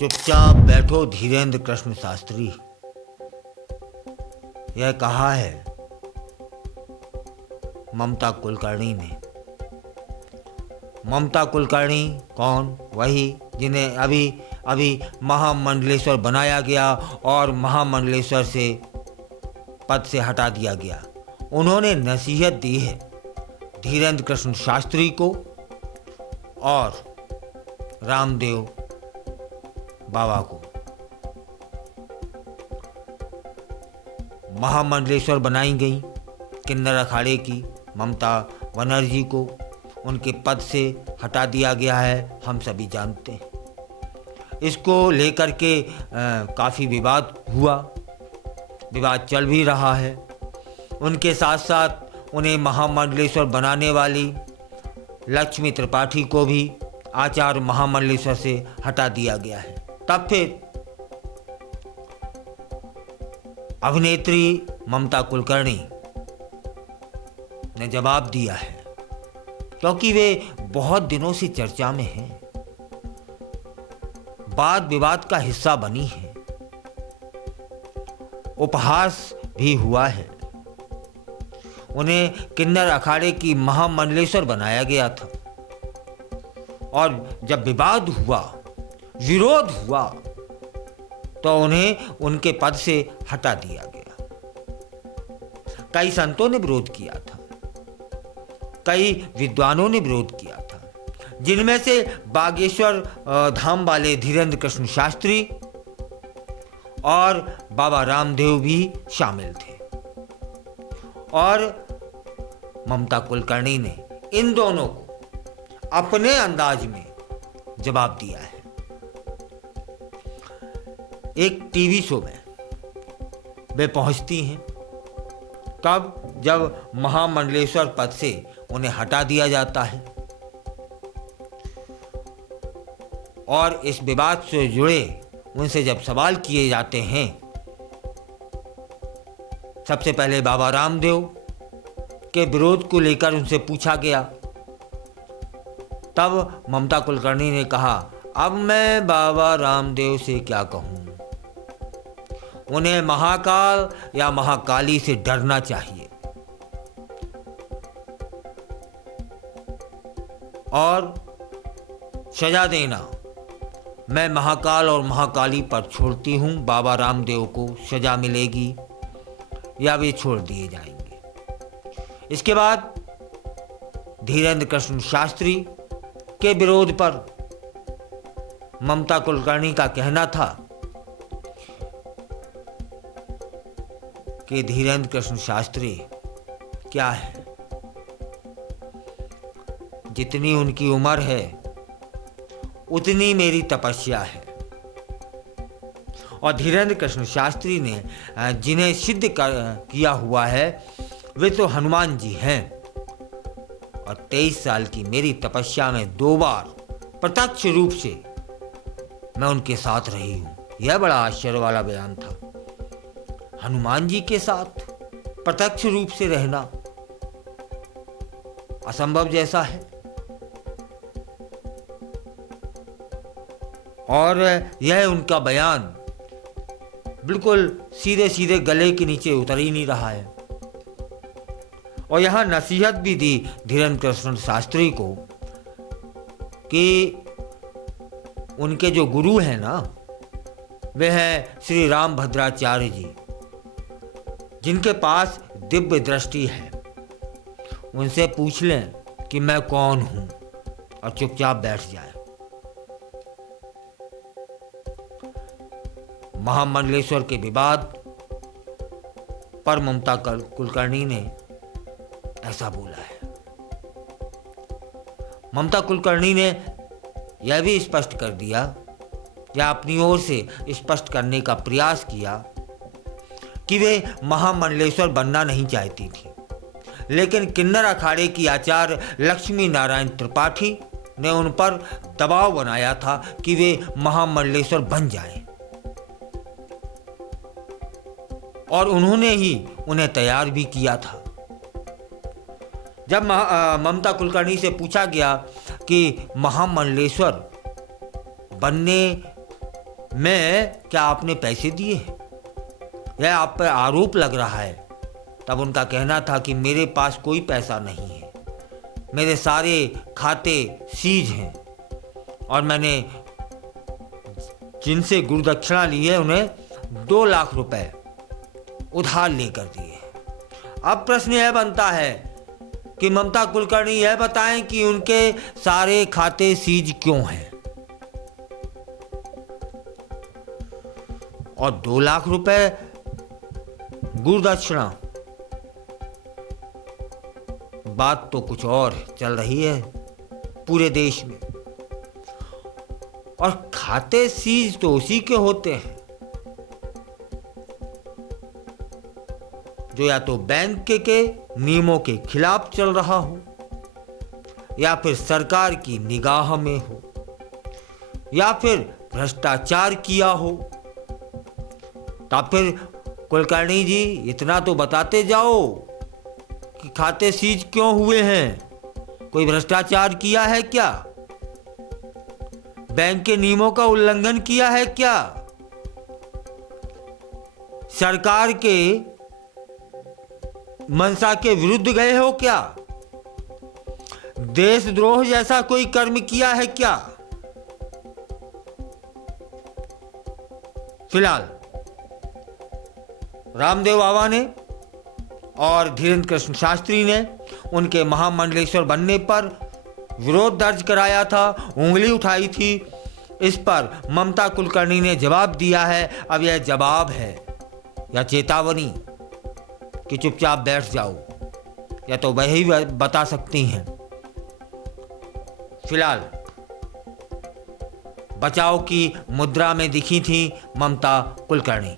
चुपचाप बैठो धीरेन्द्र कृष्ण शास्त्री, यह कहा है ममता कुलकर्णी ने। ममता कुलकर्णी कौन? वही जिन्हें अभी अभी महामंडलेश्वर बनाया गया और महामंडलेश्वर से पद से हटा दिया गया। उन्होंने नसीहत दी है धीरेन्द्र कृष्ण शास्त्री को और रामदेव बाबा को। महामंडलेश्वर बनाई गई किन्नर अखाड़े की ममता बनर्जी को उनके पद से हटा दिया गया है, हम सभी जानते हैं। इसको लेकर के काफ़ी विवाद हुआ, विवाद चल भी रहा है। उनके साथ साथ उन्हें महामंडलेश्वर बनाने वाली लक्ष्मी त्रिपाठी को भी आचार्य महामंडलेश्वर से हटा दिया गया है। तब फिर अभिनेत्री ममता कुलकर्णी ने जवाब दिया है, क्योंकि वे बहुत दिनों से चर्चा में हैं, वाद विवाद का हिस्सा बनी है, उपहास भी हुआ है। उन्हें किन्नर अखाड़े की महामंडलेश्वर बनाया गया था और जब विवाद हुआ, विरोध हुआ, तो उन्हें उनके पद से हटा दिया गया। कई संतों ने विरोध किया था, कई विद्वानों ने विरोध किया था, जिनमें से बागेश्वर धाम वाले धीरेन्द्र कृष्ण शास्त्री और बाबा रामदेव भी शामिल थे। और ममता कुलकर्णी ने इन दोनों को अपने अंदाज में जवाब दिया है। एक टीवी शो में वे पहुंचती हैं, कब? जब महामंडलेश्वर पद से उन्हें हटा दिया जाता है और इस विवाद से जुड़े उनसे जब सवाल किए जाते हैं, सबसे पहले बाबा रामदेव के विरोध को लेकर उनसे पूछा गया। तब ममता कुलकर्णी ने कहा, अब मैं बाबा रामदेव से क्या कहूं, उन्हें महाकाल या महाकाली से डरना चाहिए और सजा देना मैं महाकाल और महाकाली पर छोड़ती हूं। बाबा रामदेव को सजा मिलेगी या वे छोड़ दिए जाएंगे। इसके बाद धीरेन्द्र कृष्ण शास्त्री के विरोध पर ममता कुलकर्णी का कहना था कि धीरेन्द्र कृष्ण शास्त्री क्या है, जितनी उनकी उम्र है उतनी मेरी तपस्या है। और धीरेन्द्र कृष्ण शास्त्री ने जिन्हें सिद्ध किया हुआ है वे तो हनुमान जी हैं, और 23 साल की मेरी तपस्या में 2 बार प्रत्यक्ष रूप से मैं उनके साथ रही हूं। यह बड़ा आश्चर्य वाला बयान था। हनुमान जी के साथ प्रत्यक्ष रूप से रहना असंभव जैसा है। और यह उनका बयान बिल्कुल सीधे सीधे गले के नीचे उतर ही नहीं रहा है। और यहां नसीहत भी दी धीरेन्द्र कृष्ण शास्त्री को कि उनके जो गुरु हैं ना, वे हैं श्री रामभद्राचार्य जी, जिनके पास दिव्य दृष्टि है। उनसे पूछ लें कि मैं कौन हूं और चुपचाप बैठ जाए। महामंडलेश्वर के विवाद पर ममता कुलकर्णी ने ऐसा बोला है। ममता कुलकर्णी ने यह भी स्पष्ट कर दिया या अपनी ओर से स्पष्ट करने का प्रयास किया कि वे महामंडलेश्वर बनना नहीं चाहती थी, लेकिन किन्नर अखाड़े की आचार्य लक्ष्मी नारायण त्रिपाठी ने उन पर दबाव बनाया था कि वे महामंडलेश्वर बन जाएं, और उन्होंने ही उन्हें तैयार भी किया था। जब ममता कुलकर्णी से पूछा गया कि महामंडलेश्वर बनने क्या आपने पैसे दिए हैं? यह आप पर आरोप लग रहा है। तब उनका कहना था कि मेरे पास कोई पैसा नहीं है, मेरे सारे खाते सीज हैं और मैंने जिनसे गुरुदक्षिणा ली है उन्हें 2 लाख रुपए उधार लेकर दिए। अब प्रश्न यह बनता है कि ममता कुलकर्णी यह बताएं कि उनके सारे खाते सीज क्यों हैं और 2 लाख रुपए गुरुदक्षिणा। बात तो कुछ और चल रही है पूरे देश में। और खाते सीज तो उसी के होते हैं जो या तो बैंक के नियमों के खिलाफ चल रहा हो, या फिर सरकार की निगाह में हो, या फिर भ्रष्टाचार किया हो। तब फिर कुलकर्णी जी इतना तो बताते जाओ कि खाते सीज क्यों हुए हैं। कोई भ्रष्टाचार किया है क्या? बैंक के नियमों का उल्लंघन किया है क्या? सरकार के मंशा के विरुद्ध गए हो क्या? देशद्रोह जैसा कोई कर्म किया है क्या? फिलहाल रामदेव बाबा ने और धीरेन्द्र कृष्ण शास्त्री ने उनके महामंडलेश्वर बनने पर विरोध दर्ज कराया था, उंगली उठाई थी। इस पर ममता कुलकर्णी ने जवाब दिया है। अब यह जवाब है या चेतावनी कि चुपचाप बैठ जाओ, या तो वही बता सकती हैं। फिलहाल बचाव की मुद्रा में दिखी थी ममता कुलकर्णी।